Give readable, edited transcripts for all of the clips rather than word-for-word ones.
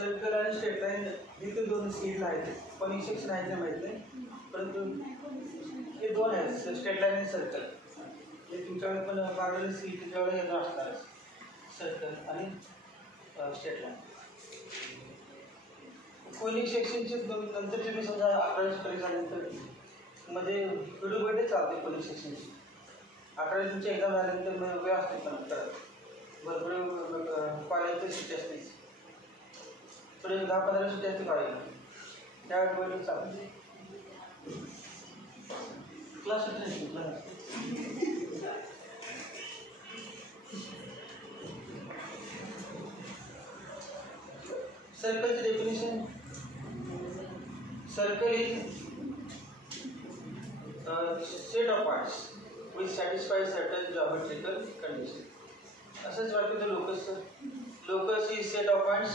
सर्कल आणि straight line इथे दोन सीटला आहेत, पण सेक्शन आहेत नाही माहीत नाही, परंतु हे दोन आहेत स्ट्रेट लाईन आणि सर्कल. हे तुमच्याकडे पण बाजूला सीट त्याच्यावर येणं असणार सर्कल आणि स्ट्रेट लाईन. कोनिक सेक्शनचे नंतर तुम्ही समजा 11वी झाल्यानंतर मध्ये व्हिडिओ चालते कोनिक सेक्शनची. 11वी तुमची एक्झाम झाल्यानंतर मग वेळ असते पण भरपूर कॉलेजची सुट्टी असते, पुढे 10-15 सुट्टी असते कॉलेजला, त्यावेळेस बैठक चालते. क्लास सुट्टी क्लास सर्कलची definition. Circle is set of points which satisfy certain geometrical conditions. असंच वाटतं locus. Locus is set of points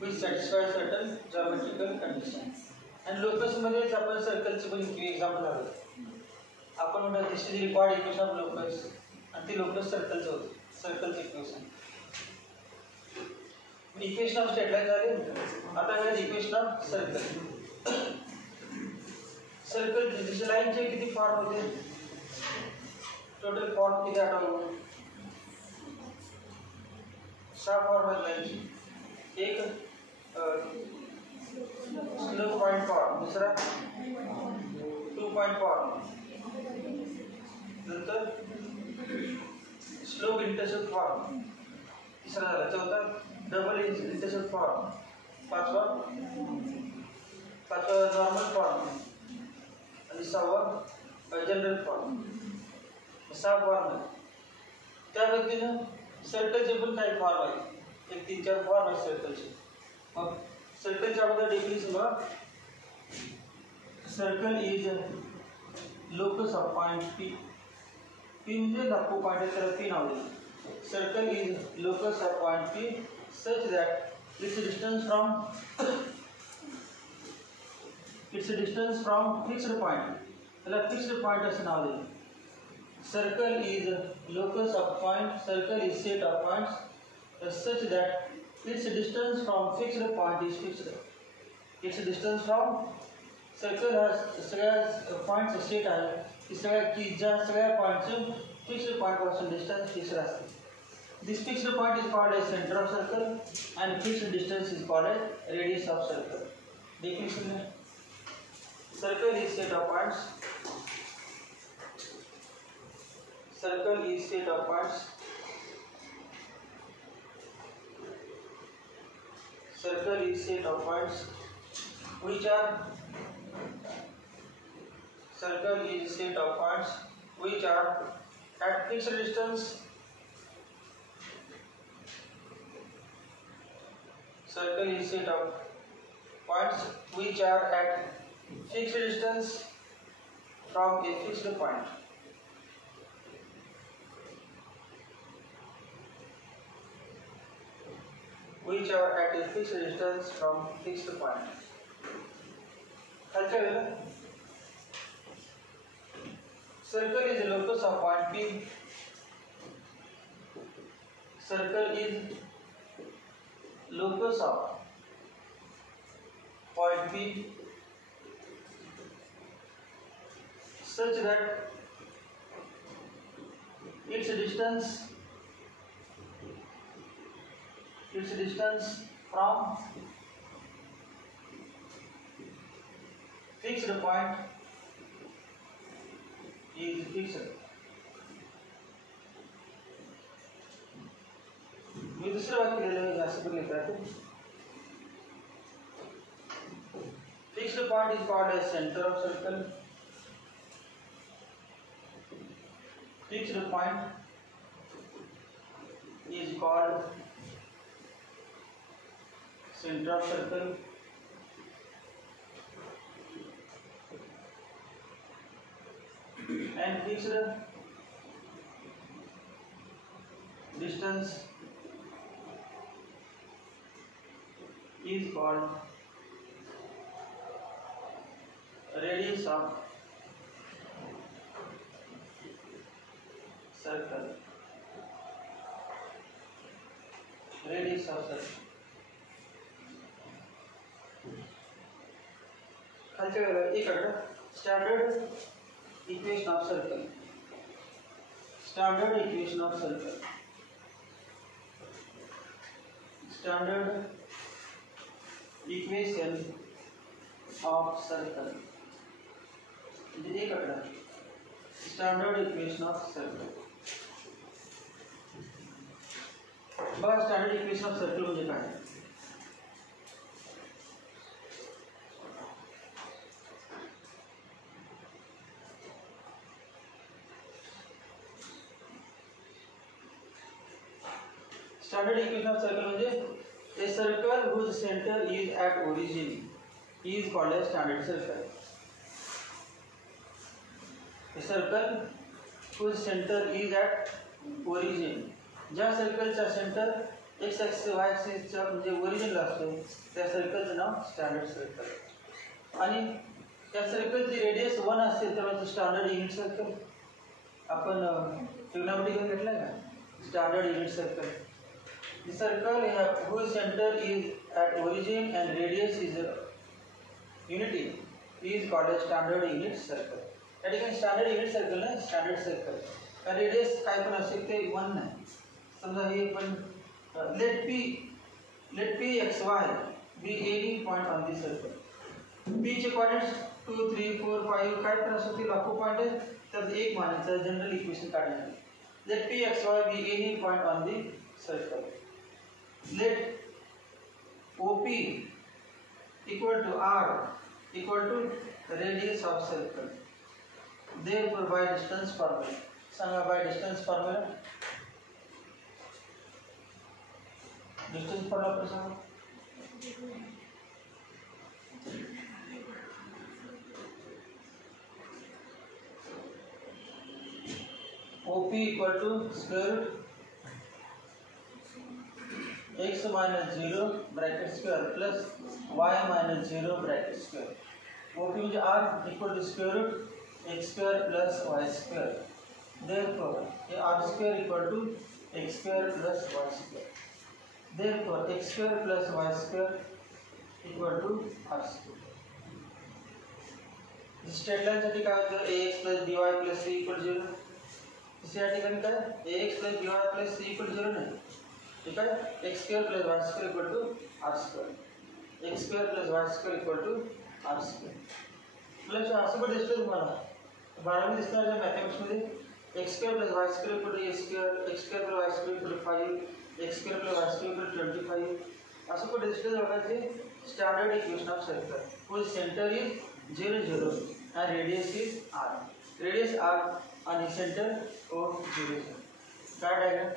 which satisfy certain geometrical conditions. आणि लोकस मध्येच आपण सर्कलचे पण एक्झाम्पल झालं. आपण म्हणतो this is required equation of locus, आणि ते लोकस सर्कलचं होतं, सर्कलचं equation. Equation of straight line झाले. आता काय इक्वेशन ऑफ सर्कल. सर्कल दिशा लाईनचे किती फॉर्म होते, टोटल फॉर्म किती आठवलं? 6 फॉर्म आहेत लाईनचे. एक स्लो पॉइंट फॉर्म, दुसरा 2 पॉइंट फॉर्म, नंतर स्लो इंटरसेप्ट फॉर्म, तिसरा झाला. चौथा डबल इंटरसेप्ट फॉर्म, पाचवा नॉर्मल फॉर्म, आणि 6वा जनरल फॉर्म. 6 फॉर्म आहेत. त्या पद्धतीनं सर्कलचे पण काही फॉर्म आहेत, एक 3-4 फॉर्म आहेत सर्कलचे. मग सर्कलच्या अगोदर डेफिनेशन बघा. Circle is locus of point P. P म्हणजे दाखवू पॉइंट आहे, त्याला पी नाव दिलं. Circle is locus of point P such that it's distance from fixed point, त्याला फिक्स्ड पॉइंट असं नाव दिलं. Circle is locus of point. Circle is set of points such that it's distance from fixed point is fixed. It's distance from circle हा सगळ्या पॉईंटचा सेट आहे की सगळ्या पॉईंटचं फिक्स्ड पॉईंटपासून डिस्टन्स फिक्स्ड असते. This fixed point is called as centre of circle and fixed distance is called as radius of circle. Definition. Circle is set of points. Circle is set of points. Circle is set of points which are. Circle is set of points which are at fixed distance. Circle is set of points which are at fixed distance from a fixed point. Which are at a fixed distance from fixed point. Circle is a locus of point P. Circle is locus of point P such that its distance from fixed point is fixed. मी दुसरं वाक्य लिहिलं असं पण लिहितात. Fixed point is called as center of circle. Fixed point is called center of circle. And fixed distance is called radius of circle. Radius of circle. एक standard equation of circle, standard equation of circle, standard equation of circle, एक standard equation of circle. बघा standard equation of circle म्हणजे काय. Standard equation of circle म्हणजे a circle whose center is at origin is called as standard circle. A circle whose center is at origin, ज्या सर्कलचा centre x axis y ॲक्सिसच्या म्हणजे ओरिजिनला असतो त्या सर्कलचं नाव स्टँडर्ड सर्कल. आणि त्या सर्कलची रेडियस 1 असेल तर ते स्टँडर्ड युनिट सर्कल. आपण ट्रिग्नोमेट्री घेतलाय का standard unit circle. The circle whose center is at origin and radius is unity is called a standard unit circle. या ठिकाणी स्टँडर्ड युनिट सर्कल नाही स्टँडर्ड सर्कल. कारण रेडियस काय पण असेल ते 1 नाही. समजा हे पण let p x y be any point on the circle. p चे कोऑर्डिनेट्स 2 3 4 5 काय पण असतील ते लाखो पॉइंट आहेत. तर एक मानायचं जनरल इक्वेशन काढण्यासाठी let p x y be any point on the circle. Let OP equal to R equal to radius of circle. Therefore, by distance formula. Sanga by distance formula. Distance formula पर सांगा. OP equal to square root x minus 0 bracket square plus y minus 0 bracket square. OP म्हणजे r equal to square root x square plus y square. Therefore, r square equal to x square plus y square. Therefore, x square plus y square equal to r square. Straight line साठी काय होतं ax plus by plus c equal 0. या ठिकाणी काय ax plus by plus c equal 0 नाही. ठीक आहे x square plus y square equal to r square. x square plus y square equal to r square. म्हणजे असं पण दिसतं तुम्हाला 12वी दिसणार आहे मॅथमॅटिक्स मध्ये x square plus y square equal to a square, x square plus y square equal to 5, x square plus y square equal to 25. असं पण दिसतं बघा ते standard equation of circle whose center is 0 0 and radius is r. Radius r आणि center O 0 0. काय डायग्राम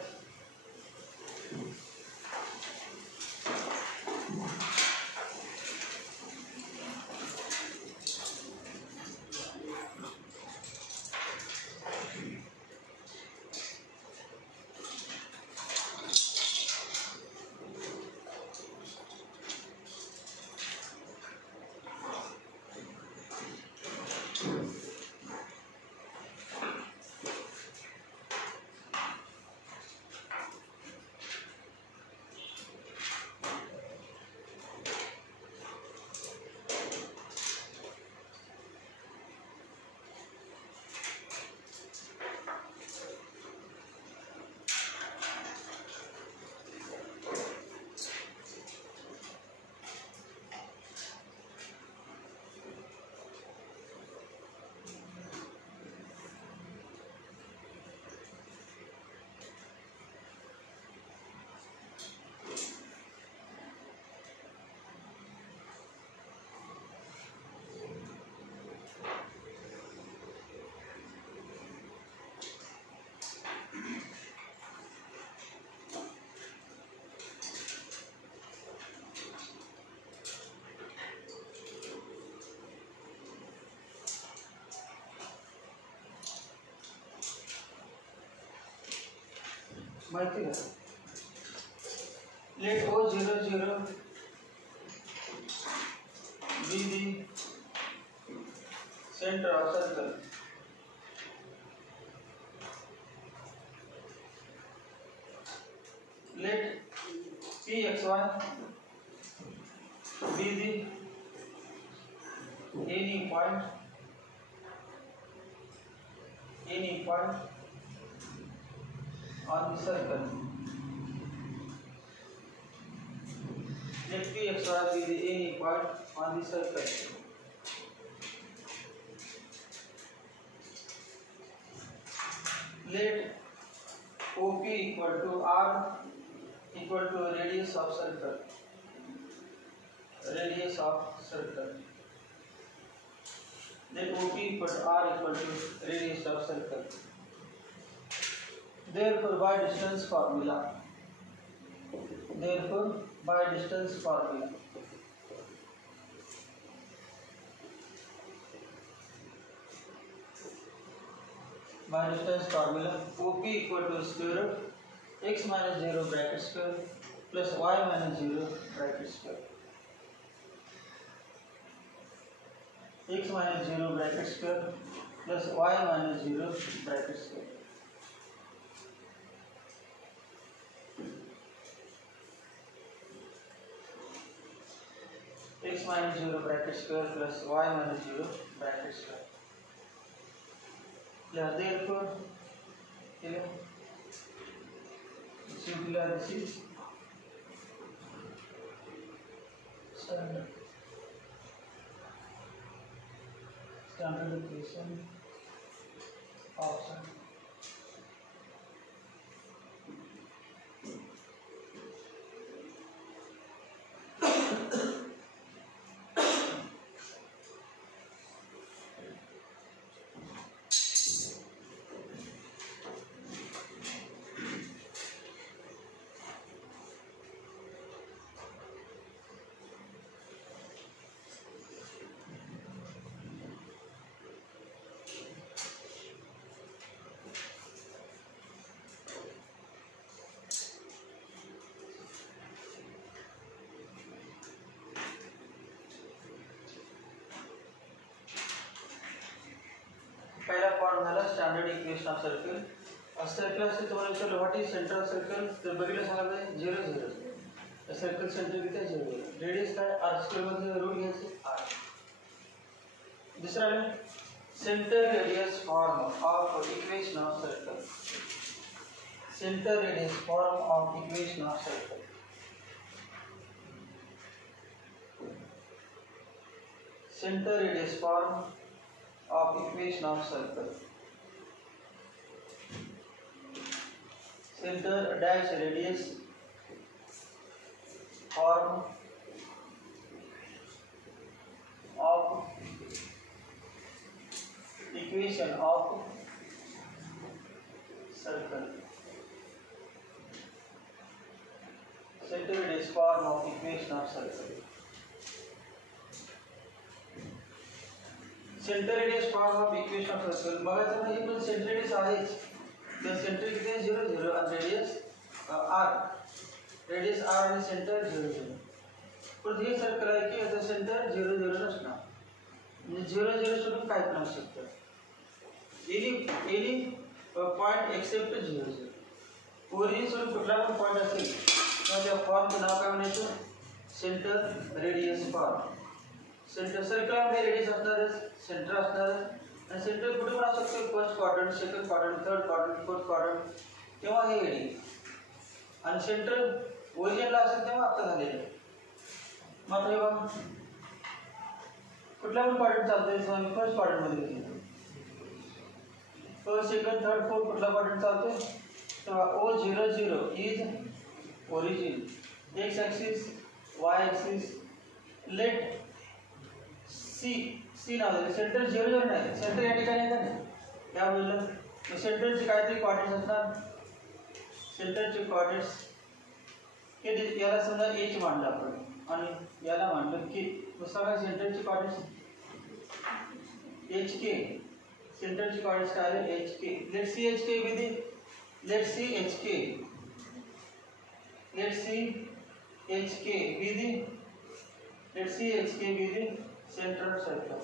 माहिती का let O 0 0 be the center of circle. Let P x y be the any point on the circle. Let Pxy be the any point on the circle. Let OP equal to R equal to radius of circle. Radius of circle. Let OP equal to R equal to radius of circle. Therefore, by distance formula. By distance formula, OP equal to square root x minus 0 bracket square plus y minus 0 bracket square. X minus 0 bracket square plus y minus 0 bracket square. X minus 0 bracket square plus y minus 0 bracket square. Yeah, therefore, singular this is standard equation option. पहला पार्ट झाला standard equation of circle. Circle असते तुम्हाला विचारलं what is centre of circle, तर बघितलं सांगायचं 0 0. Circle centre किती आहे 0. रेडियस काय r स्क्वेअर मध्ये रूट घ्यायचे r. दुसरा आहे centre radius form of equation of circle. Centre radius form of equation of circle. Center radius form of equation of circle. Center dash radius form of equation of circle. Center radius form of equation of circle. Centre radius form of equation of circle बघायचं म्हणजे पण centre radius आहेच. तर सेंटर किती आहे 0 0 आणि radius r. Radius r आणि सेंटर 0 0. पण हे सर्कल आहे की याचं सेंटर 0 0 नसणार, म्हणजे 0 0 सोडून काय पण असू शकतं. Any point accept 0 0. ओरिजिन सोडून कुठला पण पॉईंट असेल किंवा त्या फॉर्मचं नाव काय म्हणायचं, सेंटर रेडियस फॉर्म. सेंटर सर्कलमध्ये रेडियस असणारच, सेंटर असणारच आणि सेंटर कुठे पण असू शकतो. First quadrant, second quadrant, third quadrant, fourth quadrant तेव्हा हे रेडियस आणि सेंटर ओरिजिनला असेल तेव्हा आता झालेलं आहे. मग हे बघा कुठला पण क्वाड्रंट चालतोय. फर्स्ट क्वाड्रंटमध्ये घेतलं, फर्स्ट सेकंड थर्ड फोर्थ कुठला क्वाड्रंट चालतोय तेव्हा O0 0 is origin. X axis, Y axis. Let C नाव आहे. सेंटर 0 0 नाही, सेंटर या ठिकाणी आहे का नाही, या बोललं सेंटरचे काहीतरी क्वाड्रेंट्स असणार. सेंटरचे क्वाड्रेंट्स हे याला समजा एच मांडलं आपण आणि याला मांडलं के. सगळ्या सेंटरचे क्वाड्रेंट्स एच के. सेंटरचे क्वाड्रेंट्स काय आले एच के. लेट सी एच के विथ लेट सी एच के. लेट सी एच के with let's see HK be the central circle.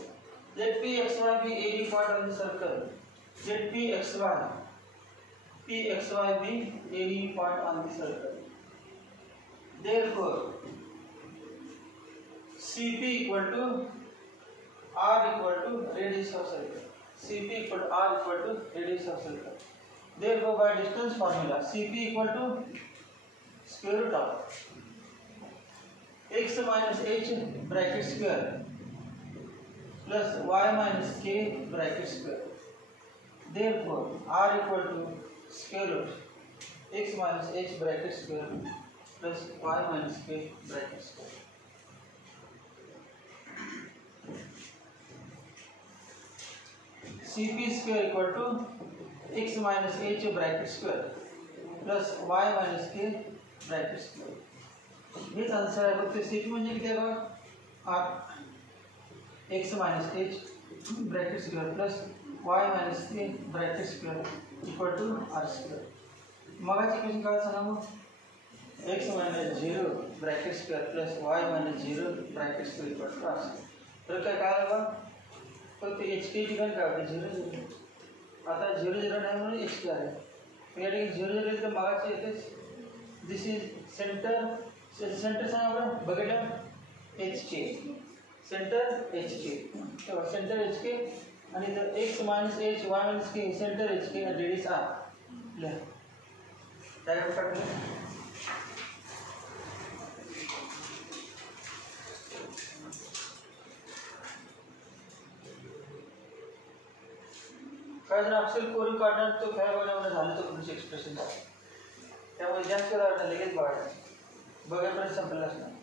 Let Pxy be any part of the circle. Let Pxy be any point on the circle. Therefore, CP equal to r equal to radius of circle. Cp equal to r equal to radius of circle. Therefore, by distance formula, Cp equal to square root of x minus h bracket square plus y minus k bracket square. Therefore, r equal to square root x minus h bracket square plus y minus k bracket square. Cp square equal to x minus h bracket square plus y minus k bracket square. हेच आन्सर आहे. फक्त Cp म्हणजे किती आहे बघा, r x minus h bracket square plus y minus k bracket square equal to r square. मगाची equation काय सांगा मग, x minus 0 bracket square plus y minus 0 bracket square equal to r square. तर काय आलं बघा, फक्त h k ठिकाणी काय होते 0 0. आता 0 0 नाही म्हणून h k आहे. या ठिकाणी 0 0 तर मगाची येतेच. This is centre. सेंटर सांगा बरं बघितलं, एच के सेंटर एच के तेव्हा सेंटर एच के आणि इथं x minus H y minus K centre H के रेडियस आर. लिहा डायरेक्ट टाकून काय जर अक्षर कोरी काढणार तो काय बघण्यामध्ये झालं तर पुढचे एक्सप्रेशन त्यामुळे जास्त वेळा लगेच बघायचं बघायपर्यंत संपलाच नाही.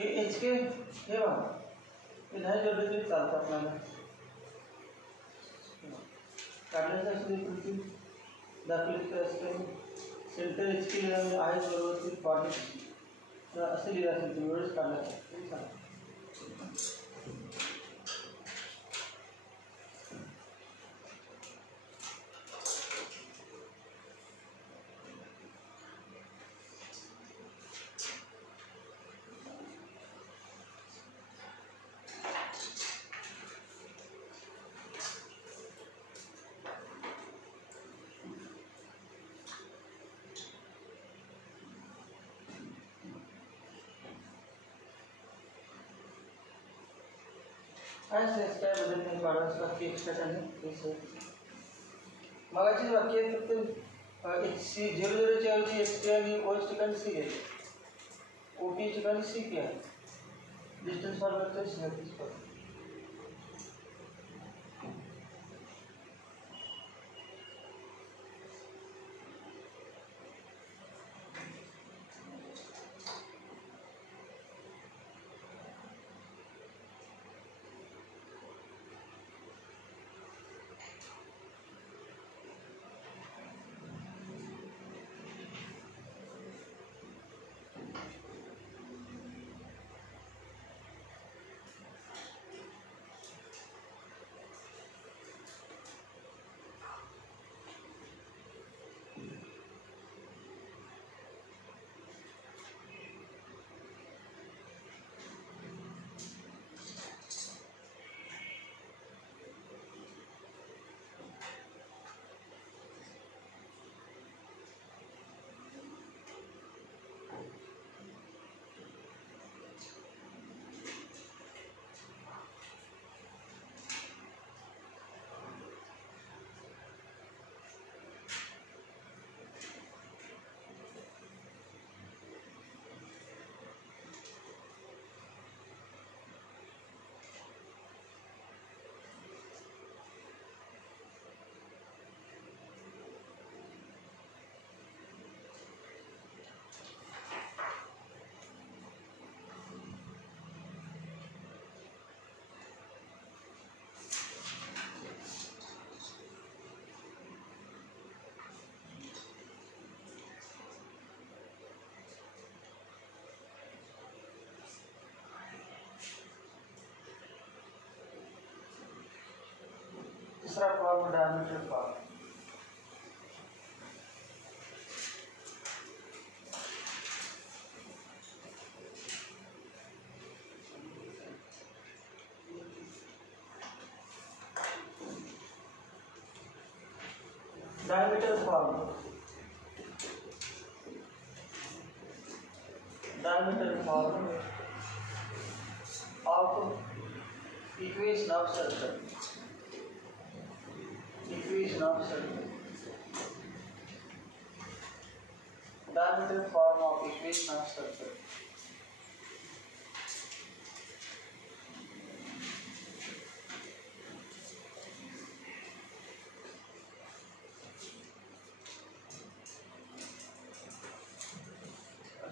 हे एच के हे बघा, हे नाही जोडले तरी चालतं आपल्याला. काढण्याचा असं कृती दाखवली तर असं सेंटर एच के लिहिल्यामुळे आहे बरोबर कॉर्डिनेट असं लिहिलं असेल तुम्ही एवढंच काढलं तरी चालतं. काय बदल नाही काढायचं वाक्य एक्स्ट्रा काढणे. मगाची वाक्य फक्त एच सी 0 0च्या एच के आणि ओच ठिकाणी सी आहे, ओ पी ठिकाणी सी पी आहे. डिस्टन्स फॉर्म्युला तर तीसरा form diameter form. diameter form of equation of circle. Diameter form of equation of circle.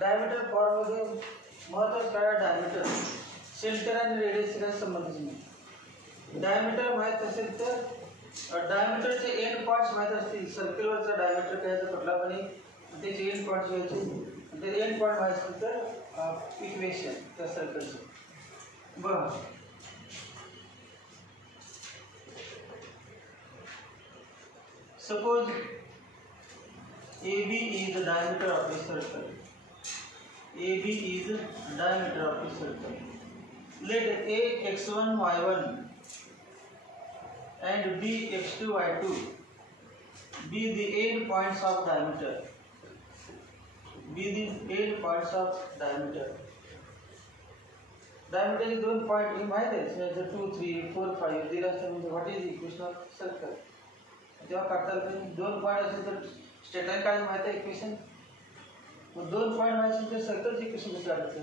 Diameter form मध्ये महत्त्वाचं काय डायमीटर सेंटर आणि रेडियसशी काय संबंधित नाही। डायमीटर माहित असेल तर डायमीटरचे एंड पॉइंट्स माहित असतील। सर्कलवरचा डायमीटर काय तर कुठला पण त्याचे एंड पॉइंट्स घ्यायचे ते एंड पॉइंट माहित असेल तर इक्वेशन त्या सर्कलचे। बघा suppose AB is the diameter of a circle. AB is diameter of a circle. Let A x1 y1 and B x2 y2 be the end points of diameter. Diameter is दोन पॉइंट माहित आहे 2 3 4 5 दिला असतं म्हणजे what is equation of circle. जेव्हा काढताना दोन पॉइंट असेल तर स्ट्रेट लाईन काय माहित आहे इक्वेशन दोन पॉइंट माहिती असेल तर सर्कलची इक्वेशन कशी काढायचं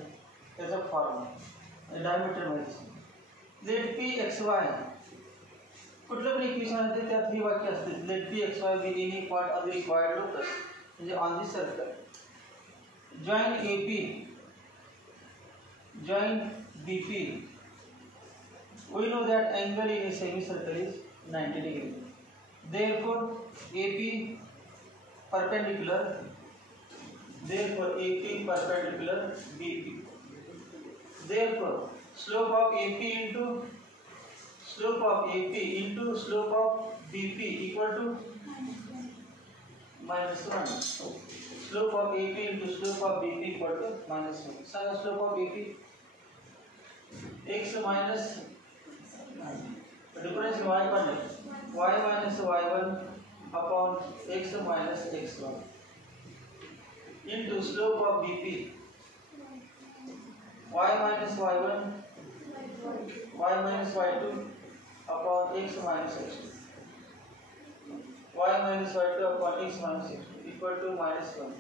त्याचा फॉर्म डायमीटर माहिती असेल। लेट पी एक्स वाय कुठलं पण इक्वेशन आहे त्यात ही वाक्य असतील let P X Y be any point of the required locus म्हणजे on the circle join AP join BP we know that angle in a semicircle is 90 degree. Therefore AP perpendicular BP. Therefore slope of AP into slope of BP equal to -1. Slope of AP into slope of BP equal to -1. So slope of AP x minus difference y minus y1 upon x minus x1 into slope of BP y minus y1 y minus y2 upon x minus x2 y minus y2 upon x minus x2 equal to -1.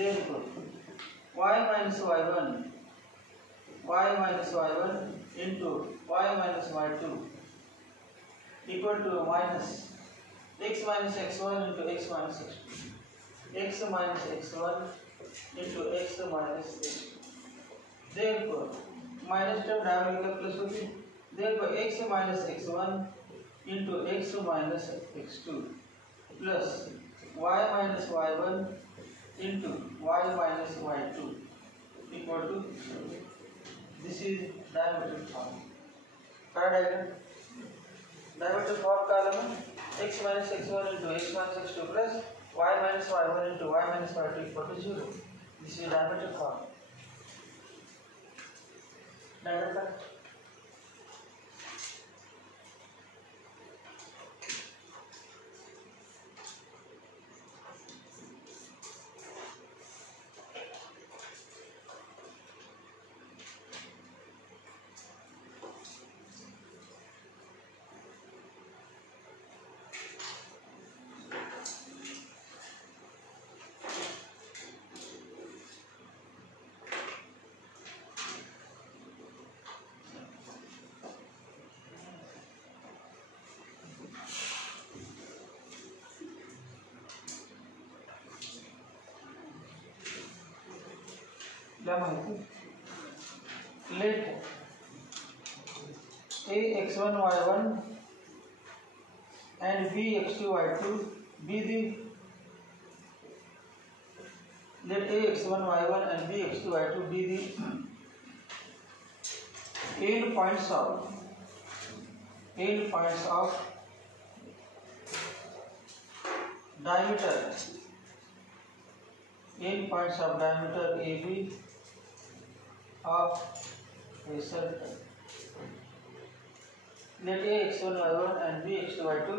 Therefore y minus y1 into y minus y2 equal to minus x minus x1 into x minus x2 x minus x1 into x minus x2. Therefore minus term diagonal plus होती। Therefore x minus x1 into x minus x2 plus y minus y1 into y minus y2 equal to 0. This is diameter form. क्या diagram? Diameter form का अलग x minus x1 into x minus x2 plus y minus y1 into y minus y2 equal to 0. This is diameter form. Diameter. क्या माहिती late a x1 y1 and b x2 y2 be the let a x1 y1 and b x2 y2 be the end points of diameter, n points of diameter AB of a circle. Let Ax1 y1 and Bx2 y2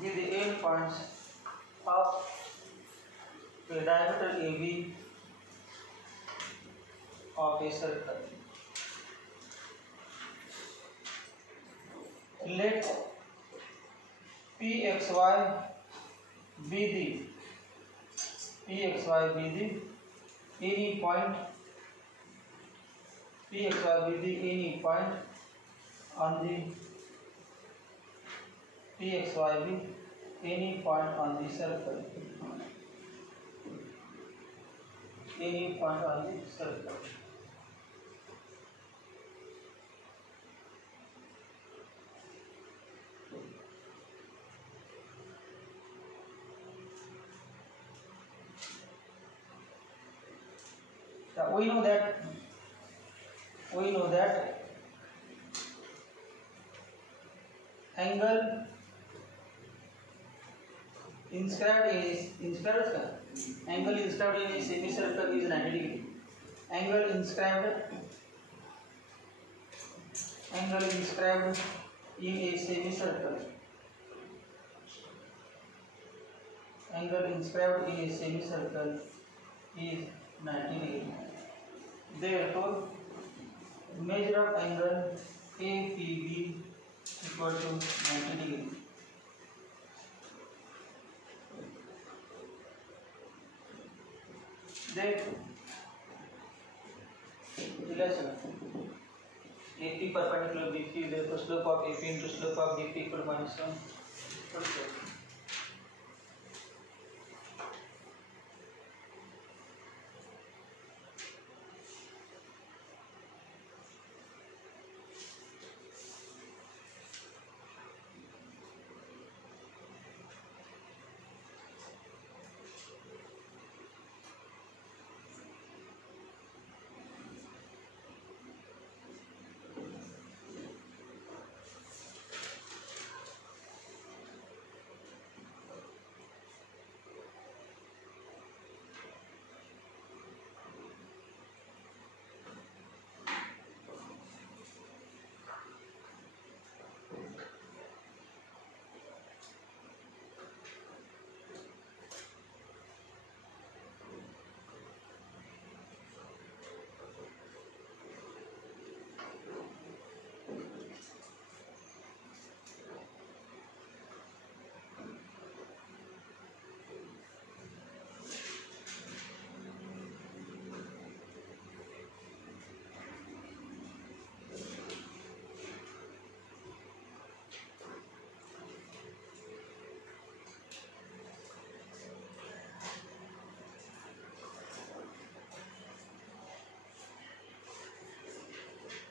be the n points of a diameter AB of a circle. Let Pxy be the any point on the circle. Any point on the circle. We know that angle inscribed in a semicircle is 90 degree. Angle inscribed in a semicircle. Angle inscribed in a semicircle is 90 degree. Therefore, measure of angle APB equal to 90 degree. Then, AP perpendicular BP, therefore slope of AP into slope of BP equal to -1.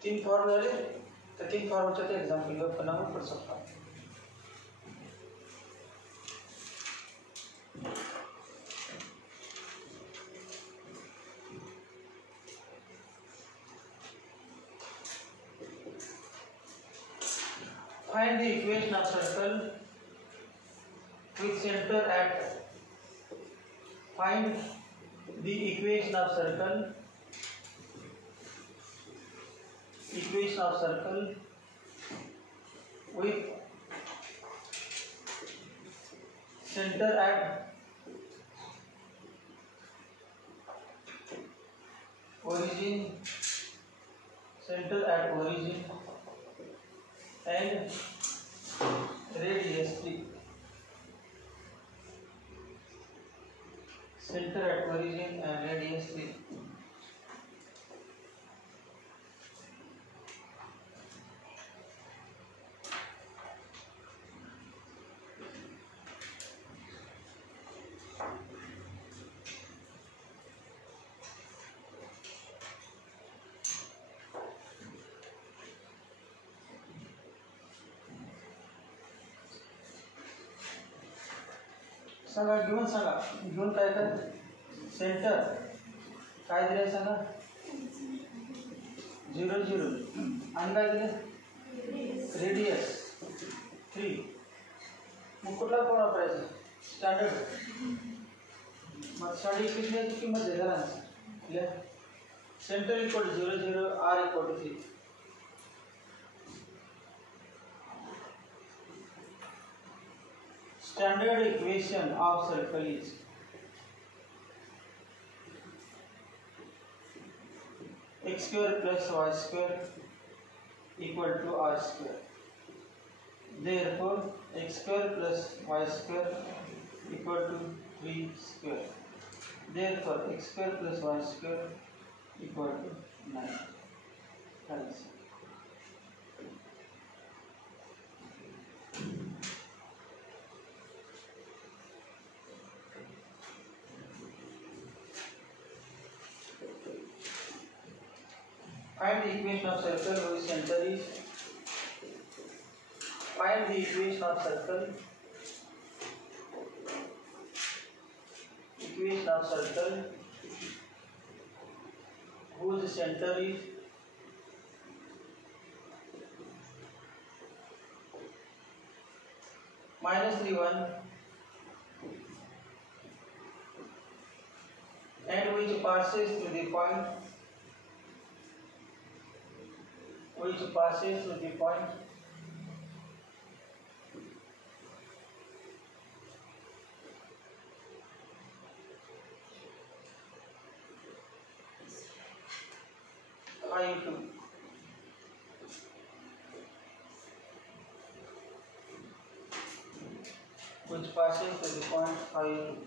तीन फॉर्म झाले तर तीन फॉर्मच्या ते एक्झाम्पल आपण करू शकतो. Find the equation of circle with center at. Find the equation of circle with center at origin and radius 3. Center at origin and radius 3. सांगा घेऊन काय कर सेंटर काय दिले सांगा 0 0 आणि काय दिले रेडियस 3. मग कुठला कोण वापरायचा स्टँडर्ड मग स्टँडर्ड इक्वेशनची किंमत दिलेला answer centre equal to 0 0 r equal to 3 standard equation of circle is x square plus y square equal to r square. Therefore, x square plus y square equal to 3 square. Therefore, x square plus y square equal to 9. Thanks. Find the equation of circle whose center is. Find the equation of circle. Equation of circle whose center is -3 1 and which passes through the point. Which passes through the point I2. Which passes through the point I2.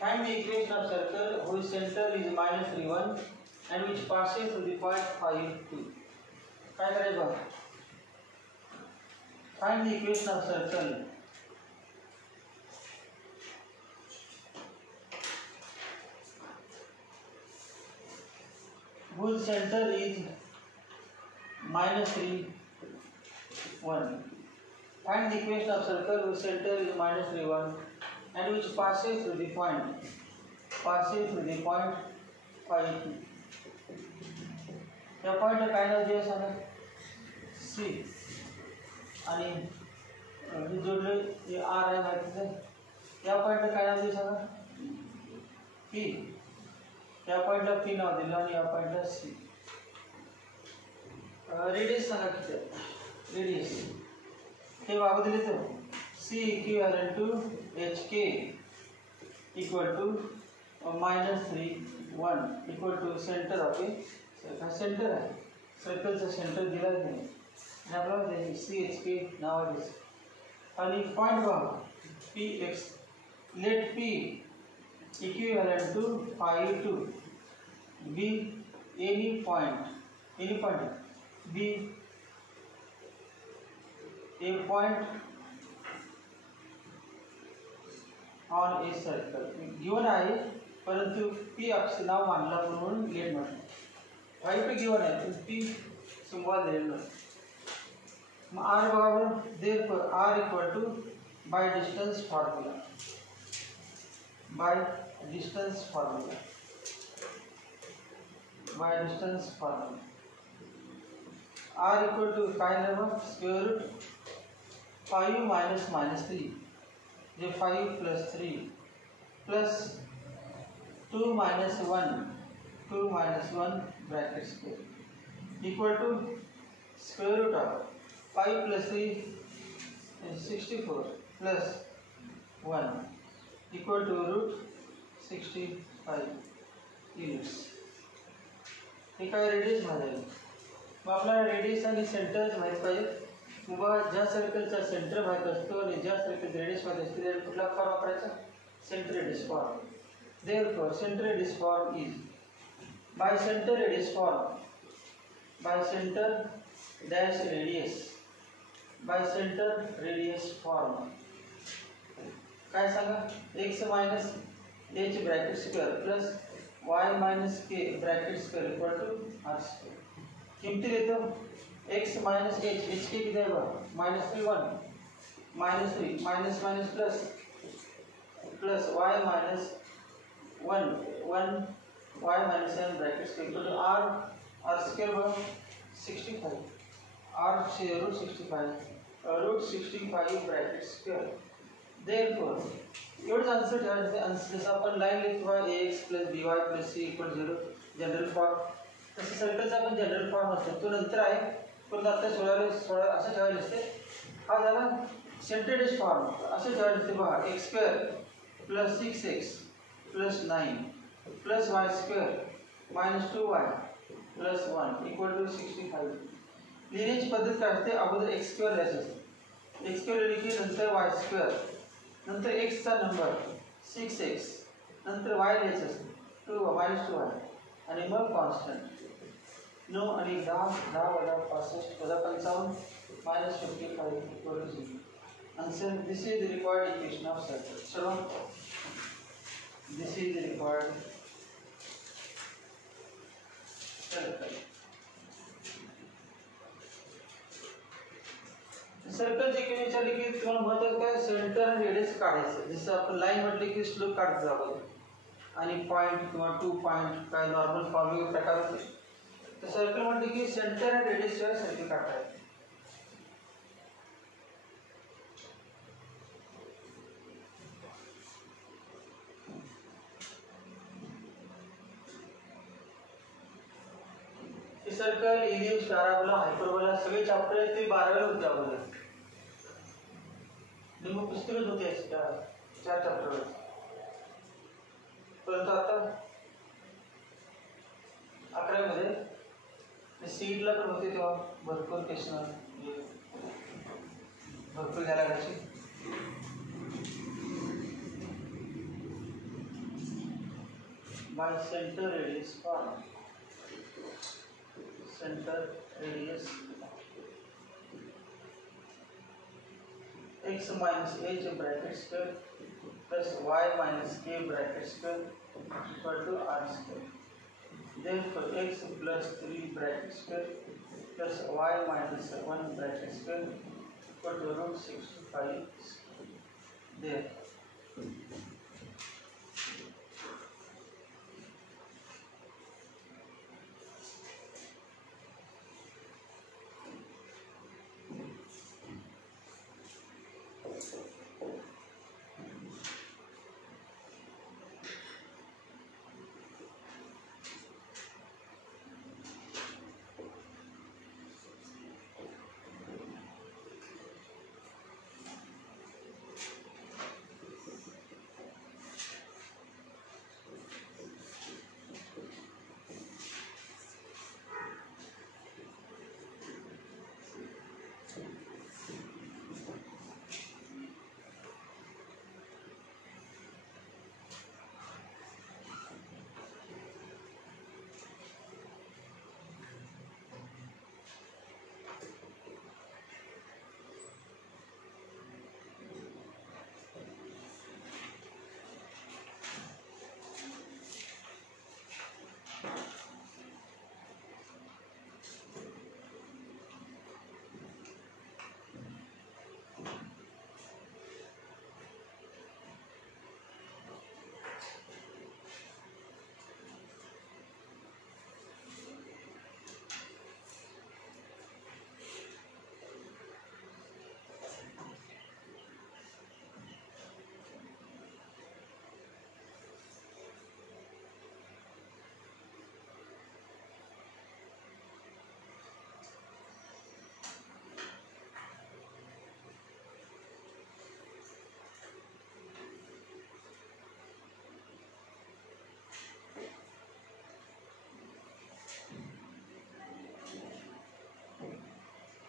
Find the equation of circle whose center is -3 1 and which passes through the point 5 2. काय करायचं? Find the equation of circle whose center is -3 1. Find the equation of circle whose center is -3 1 and which passes through the point 5 2. या पॉइंटला काय नाव द्यायचं सांगा सी आणि हे जोडले हे आर आहे माहिती आहे या पॉइंटला काय नाव द्यायचं सांगा पी या पॉइंटला पी नाव दिलं आणि या पॉइंटला सी रेडियस सांगा किती रेडियस हे वागू दिले तर C equivalent to HK equal to -3 1 equal to center of a center आहे सर्कलचा सेंटर दिला नाही आणि आपल्याला CHK नावाचे आणि पॉइंट बघा PX let P equivalent to 5 2 be any point be a point on a circle given आहे परंतु P अक्ष नाव मानला म्हणून लेट म्हटलं 5 पे गिवन आहे पण P सिंबल दिलेलं मग R बघा therefore R equal to by distance formula R equal to काय लिहावं square root 5 minus -3 जे 5 plus 3 plus 2 minus 1 bracket square equal to square root of 5 plus 3 is 64 plus 1 equal to root 65 units. हे काय रेडियस माहिती आहे मग आपल्याला रेडियस आणि सेंटर माहिती पाहिजे मग ज्या सर्कलचा सेंटर माहित असतो आणि ज्या सर्कल रेडियस माहिती असते त्याला कुठला फॉर्म वापरायचा centre radius form therefore center radius form is Bicenter radius form. Bicenter dash radius. Bicenter radius form. काय सांगा x minus h bracket square plus y minus k bracket square equal to r square. किमती देतो x minus h h के किती आहे बघा -3 1 -3 minus minus plus plus y minus 1 1 y minus n bracket square equal to r square बघा 65 r चे root 65 bracket square. Therefore, एवढंच answer ठेवायचं. आन्सर जसं आपण लाईन लिहितो ax + by + c = 0 जनरल फॉर्म, तसं सर्कलचा पण जनरल फॉर्म असतो. तो नंतर आहे पण आता 16 असं ठेवायला असते. हा झाला सेंट्रेडेज फॉर्म. असं ठेवायला असते बघा x² + 6x + 9 + y² - 2y + 1 = 65. लिहिण्याची पद्धत काय असते, अगोदर x² लिहायचं असतं. x² लिहिली की नंतर y², नंतर x चा नंबर 6x, नंतर y लिहायचं असतं 2y आणि मग कॉन्स्टंट 9 आणि 10 10 - 65 - 55 - 55 = 0. Answer, this is the required equation of circle. So this is the required circle. सर्कलचे इक्वेशन विचारले की तुम्हाला महत्त्वाचं काय, सेंटर आणि रेडियस काढायचं. जसं आपण लाईन म्हटले की स्लोप काढतो आपण आणि पॉईंट किंवा 2 पॉईंट काय नॉर्मल फॉर्म्युला प्रकार होते. तर सर्कल म्हटले की सेंटर आणि रेडियस शिवाय सर्कल काढता येते. सर्कल, इलिप्स, पॅराबोला, हायपरबोला सगळे चॅप्टर आहेत ते 12वीला होते अगोदर. मग पुस्तकच होते 4 चॅप्टर. परंतु आता 11वीमध्ये सीडला पण होते तेव्हा भरपूर क्वेश्चन भरपूर घ्यायला लागायचे. Bye centre radius form. Center radius x minus h bracket square plus y minus k bracket square equal to r square. Therefore, x plus 3 bracket square plus y minus 1 bracket square equal to √65. There.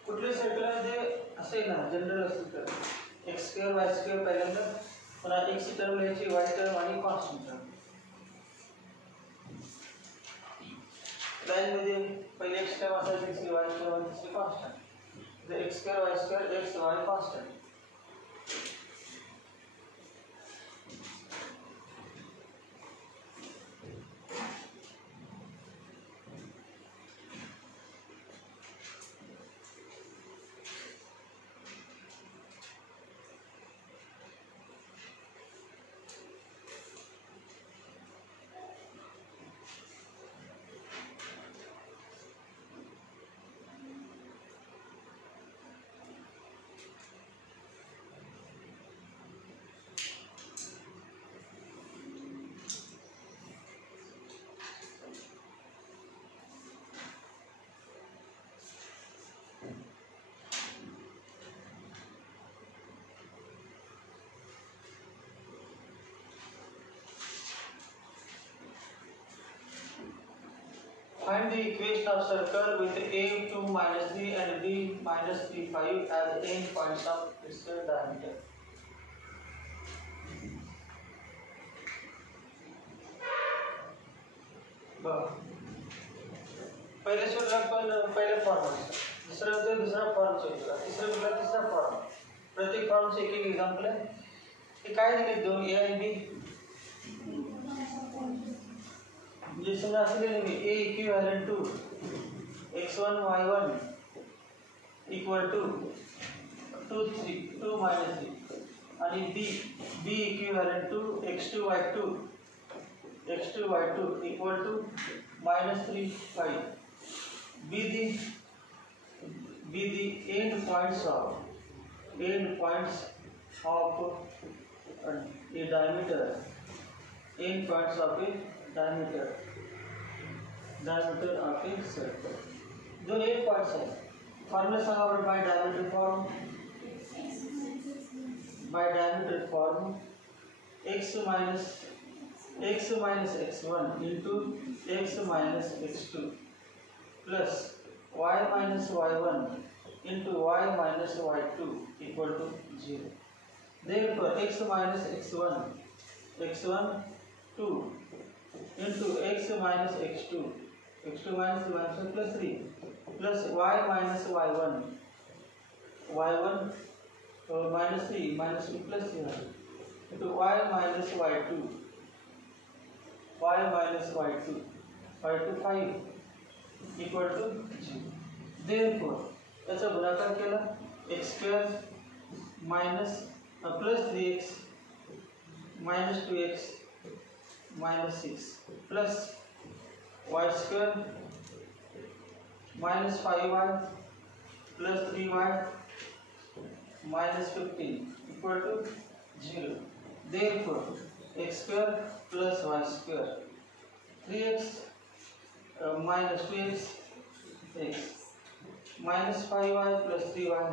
कुठल्या सर्कलमध्ये असे ना जनरल असेल तर x² y² पहिल्यांदा, पुन्हा x term लिहायची, y term आणि कॉन्स्टंट टर्म. लाइन मध्ये पहिले x टर्म असायची, दुसरी y टर्म आणि दुसरी कॉन्स्टंट. तर x square y square x y constant. Find the equation of circle with a 2 minus 3 and b minus 3 5 as end points of its diameter. पहिले शोधला पण पहिले फॉर्म, दुसरा फॉर्म शोधला, तिसरा फॉर्म. प्रत्येक फॉर्मचे एक एक एक्झाम्पल आहे. हे काय दिले, दोन ए आणि बी. म्हणजे समजा असलेले मी a equivalent to x1 y1 equal to 2 minus 3 आणि b equivalent to x2 y2 equal to -3 5. be the end points of a diameter, end points of a diameter of a circle. जो एक पॉइंट्स है, फॉर्मूला सांगा बरं. Bye diameter form x minus x1 into x minus x2 plus y minus y1 into y minus y2 equal to 0. Therefore x minus x1 2 into x minus x2 minus plus 3 plus y minus y1 minus 3 minus 2 plus 0 into y minus y2 y2 5 equal to 0. Therefore याचा गुणाकार केला, x square minus plus 3x minus 2x minus 6 plus y square minus 5y plus 3y minus 15 equal to 0. Therefore x square plus y square 3x minus 2x x minus 5y plus 3y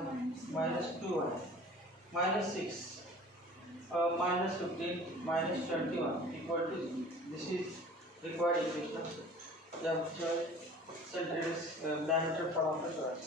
minus 2y minus 6 minus 15 minus 21 equal to 0. This is required equation of the centered diameter form of the torus.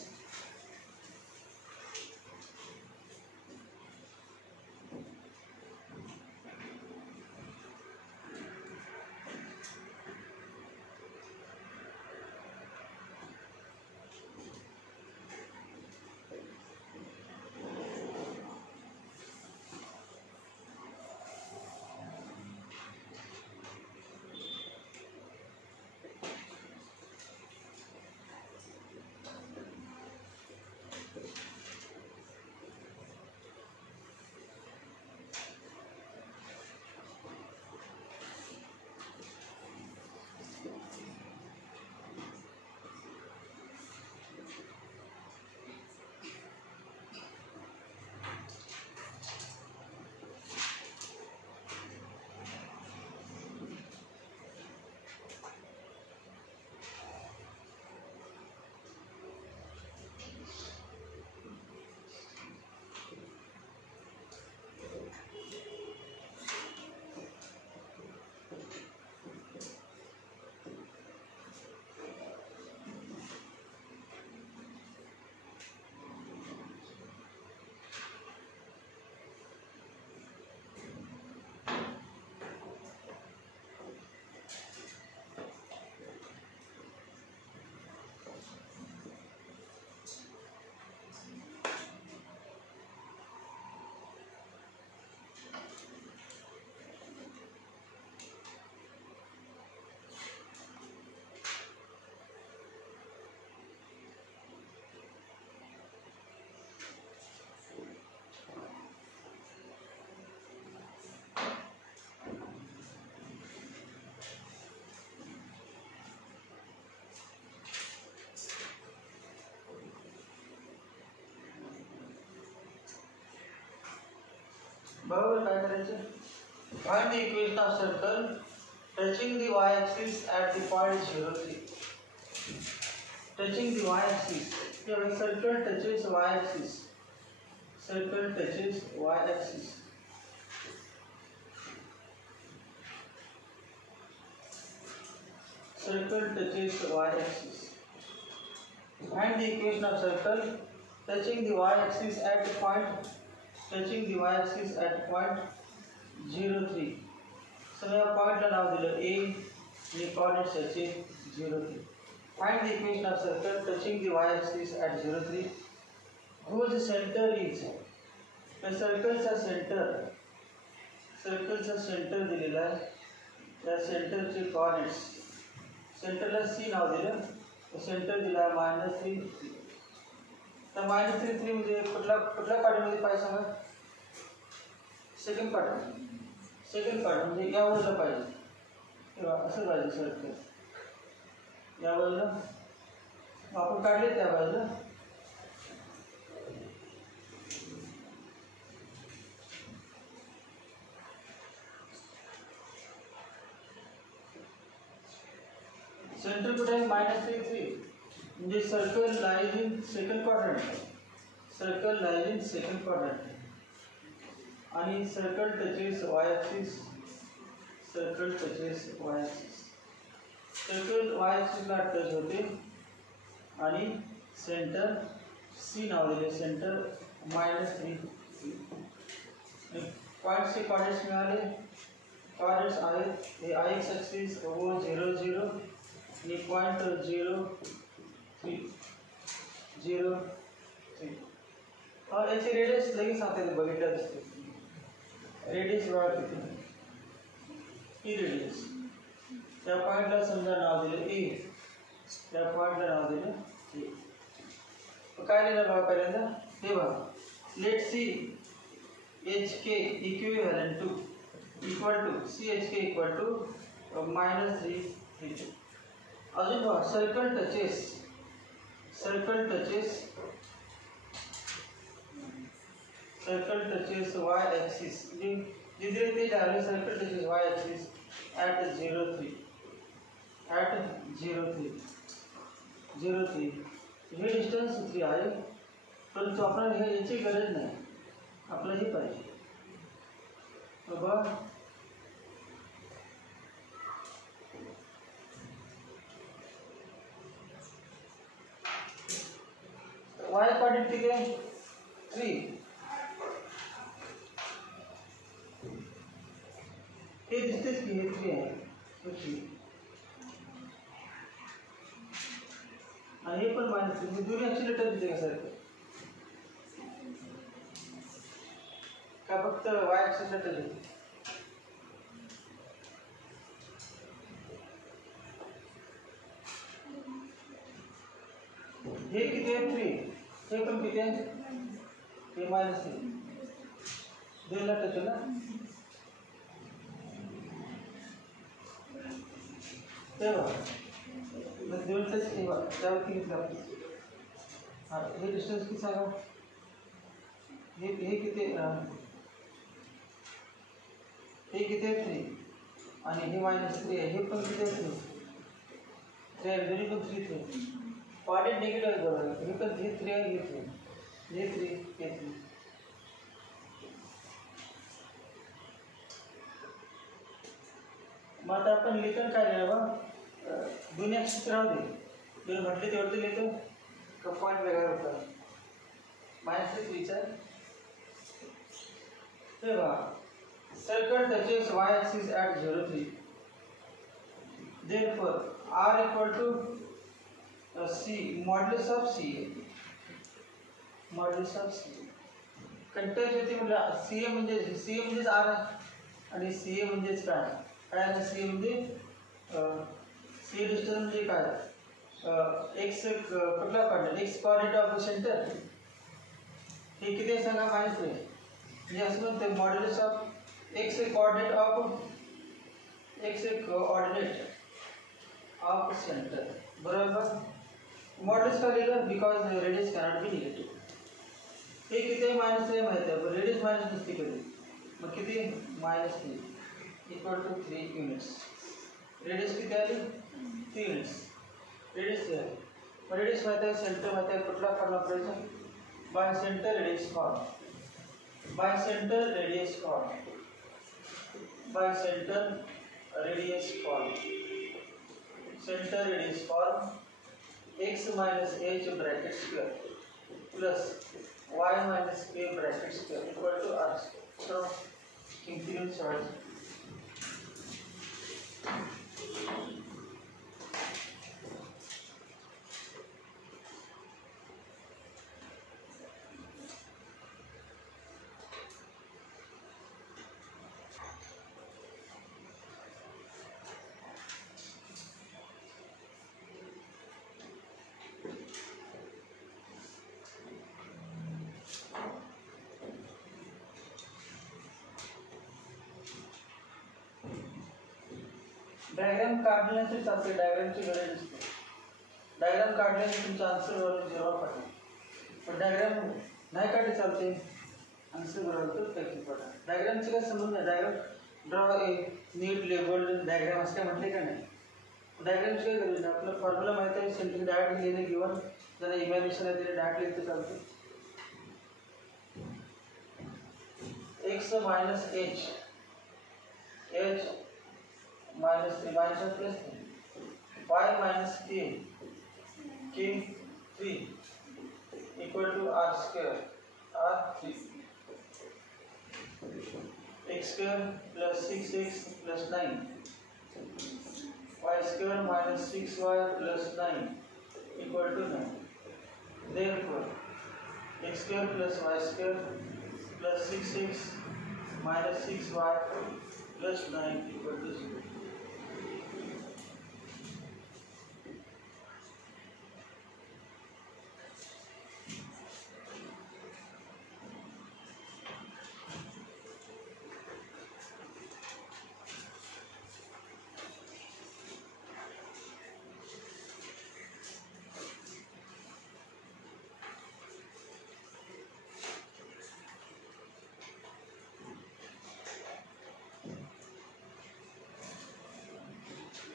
बरोबर काय करायचं? Find the equation of circle touching the y axis at the point 0 3. Touching the y axis. Here a circle touches y axis. Circle touches y axis. Circle touches y axis. Find the equation of circle touching the y axis at point zero 3. So या पॉइंटला नाव दिलं A आणि कोऑर्डिनेट्स याचे 0 3. Find the equation of circle touching the y axis at 0 3 whose center is. त्या सर्कलचा सेंटर दिलेला आहे. त्या सेंटरचे कोऑर्डिनेट्स सेंटरला C नाव दिलं. सेंटर दिला -3 तर -3 म्हणजे कुठल्या पार्टमध्ये पाहिजे सांगा. सेकंड पार्ट म्हणजे या बाजूला पाहिजे किंवा असं पाहिजे सर्कल या बाजूला आपण काढले त्या बाजूला. सेंटर कुठे आहे -3 म्हणजे circle lies in second quadrant. आणि circle touches y axis. Circle y axis ला टच होते आणि सेंटर C नाव दिले. सेंटर -3. पॉईंटचे कोऑर्डिनेट्स मिळाले. कोऑर्डिनेट्स आहेत हे x axis व 0 0 आणि पॉइंट 0 3 और याचे रेडियस लगेच आपल्याला बघितलं दिसते. रेडियस बघा किती ही रेडियस. त्या पॉइंटला समजा नाव दिलं A. त्या पॉइंटला नाव दिलं A. काय लिहिलं बघा पहिल्यांदा हे बघा. Let C H K equivalent to CHK equal to -3 3. अजून बघा सर्कल टचेस y axis. जिधर ते डाले circle touches y axis at 0 3 हे डिस्टन्स 3 आहे. परंतु आपल्याला ह्याची गरज नाही. आपल्याला हे पाहिजे. बघा y कोऑर्डिनेट किती आहे 3. हे दिसतेच की हे 3 आहे. आणि हे पण -3 दोन्ही ॲक्सिलेटर दिले का सारखं का फक्त y ॲक्सिलेटर दिले. हे किती आहे 3. हे पण किती आहे हे -3 दोनला टच ना. ते बघा दोन टच ठेवा त्यावरती घेतलं आपण. हां हे डिस्टन्स किती सांगा. हे किती आहे 3 आणि हे -3 आहे. हे पण किती आहे 3 दोन्ही पण 3 3. कोऑर्डिनेट निगेटिव्ह आहे बरोबर. हे पण हे 3 आहे हे 3. मग आता आपण लिहितो काय लिहिलं बा दोन्ही ॲक्सिस राहू दे. दोन म्हटले तेवढं लिहितो का पॉईंट वेगळा होता -3 विचार. हे बघा circle touches y axis at 0 3. Therefore r equal to C modulus of C. Contact होती म्हणजे CA म्हणजेच R आहे आणि CA म्हणजेच काय आहे CA म्हणजे C डिस्टन्स म्हणजे काय x कुठला coordinate x coordinate of centre. हे किती आहे सांगा -3 म्हणजे असं म्हणते modulus of x coordinate of centre. बरोबर मॉड्युलस का लिहिलं because radius cannot be negative. हे किती आहे -3 माहिती आहे पण रेडियस मायनस नसते कधी. मग किती -3 इक्वल टू 3 युनिट्स. रेडियस किती आली 3 युनिट्स. रेडियस आहे मग रेडियस माहिती आहे सेंटर माहिती आहे कुठला फॉर्म वापरायचा bye centre radius form. Bye centre radius form. Bye centre radius form. Centre radius form x minus h bracket square plus y minus a bracket square equal to r square. So integral charge diagram काढण्याचे चालते. डायग्रामची गरज नसते. डायग्राम काढल्याने तुमचा आन्सर बरोबर 0 पाठवा. पण डायग्राम नाही काढले चालते आन्सर बरोबर तर पैकी पडा. डायग्रामची काय समज नाही. Diagram draw a NEET labelled diagram असं काय म्हटले का नाही. डायग्रामची काय गरज नाही. आपला फॉर्म्युला माहिती आहे सेंटर डायरेक्ट लिहिणे गिवन जरा इमॅजिनेशन आहे त्याला डायरेक्ट लिहिते चालते. x minus h minus 3 minus 1 plus 3 y minus k 3 equal to r square r3 x square plus 6x plus 9 y square minus 6y plus 9 equal to 9. Therefore x square plus y square plus 6x minus 6y plus 9 equal to 0.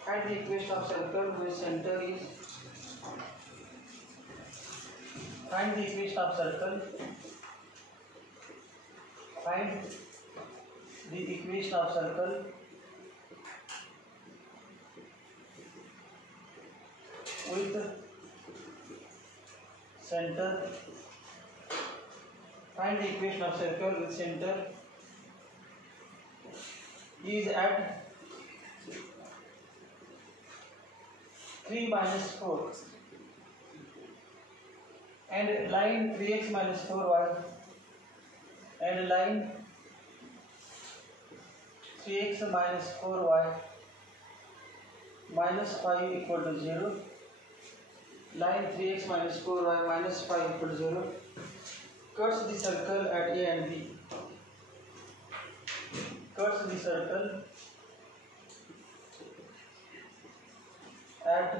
Find the equation of circle whose center is. Find the equation of circle. Find the equation of circle with center. Find the equation of circle with center is at 3 minus 4 and line 3x minus 4y and line 3x minus 4y minus 5 equal to 0. Line 3x minus 4y minus 5 equal to 0 cuts the circle at A and B. Cuts the circle at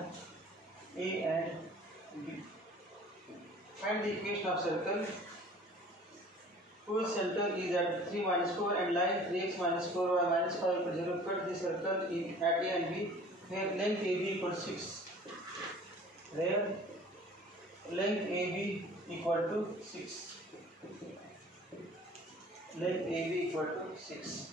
A and B. Find the equation of circle whose center is at 3 minus 4 and line 3x minus 4y minus 5 equal to 0. Cut the circle at A and B where length AB equals 6. Where length AB equal to 6. Length AB equal to 6.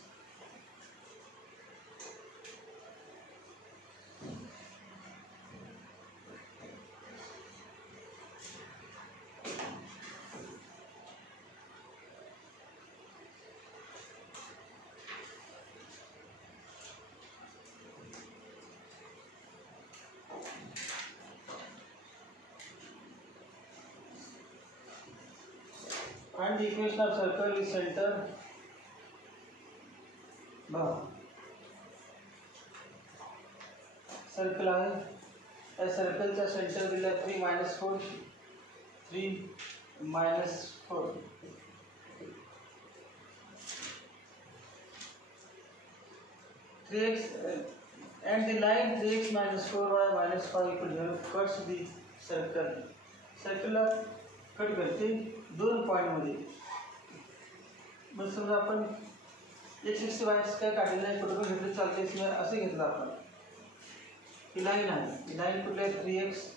Find the equation of circle with center. Circle आहे त्या सर्कलचा सेंटर दिला 3 minus 4 3 minus 4 3x and the line 3x minus 4y minus 5 equal to 0 cuts the circle. सर्कलला कट करते 2 पॉइंट मध्ये. मग समजा आपण एक 60 काय काढलेलं आहे कुठं पण घेतलं चालते असे घेतलं आपण. ही लाईन आहे, ही लाईन कुठली आहे 3x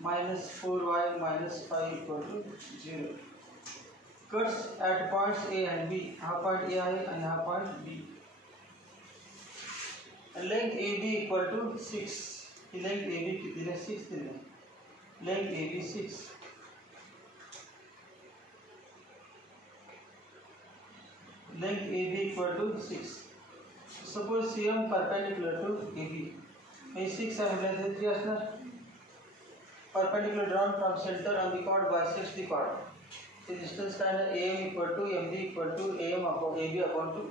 minus 4y minus 5 equal to 0. Cuts at points A and B. हा पॉइंट A आहे आणि हा point B. Length AB equal to 6. He length AB किती दिली 6 दिली. Length AB 6. Length AB equal to 6. Suppose CM perpendicular to AB. हे 6 आहे म्हणजे 3 असणार. Perpendicular drawn from center on the chord bisects the chord. The distance kind of AM equal to MD equal to AM upon AB upon 2.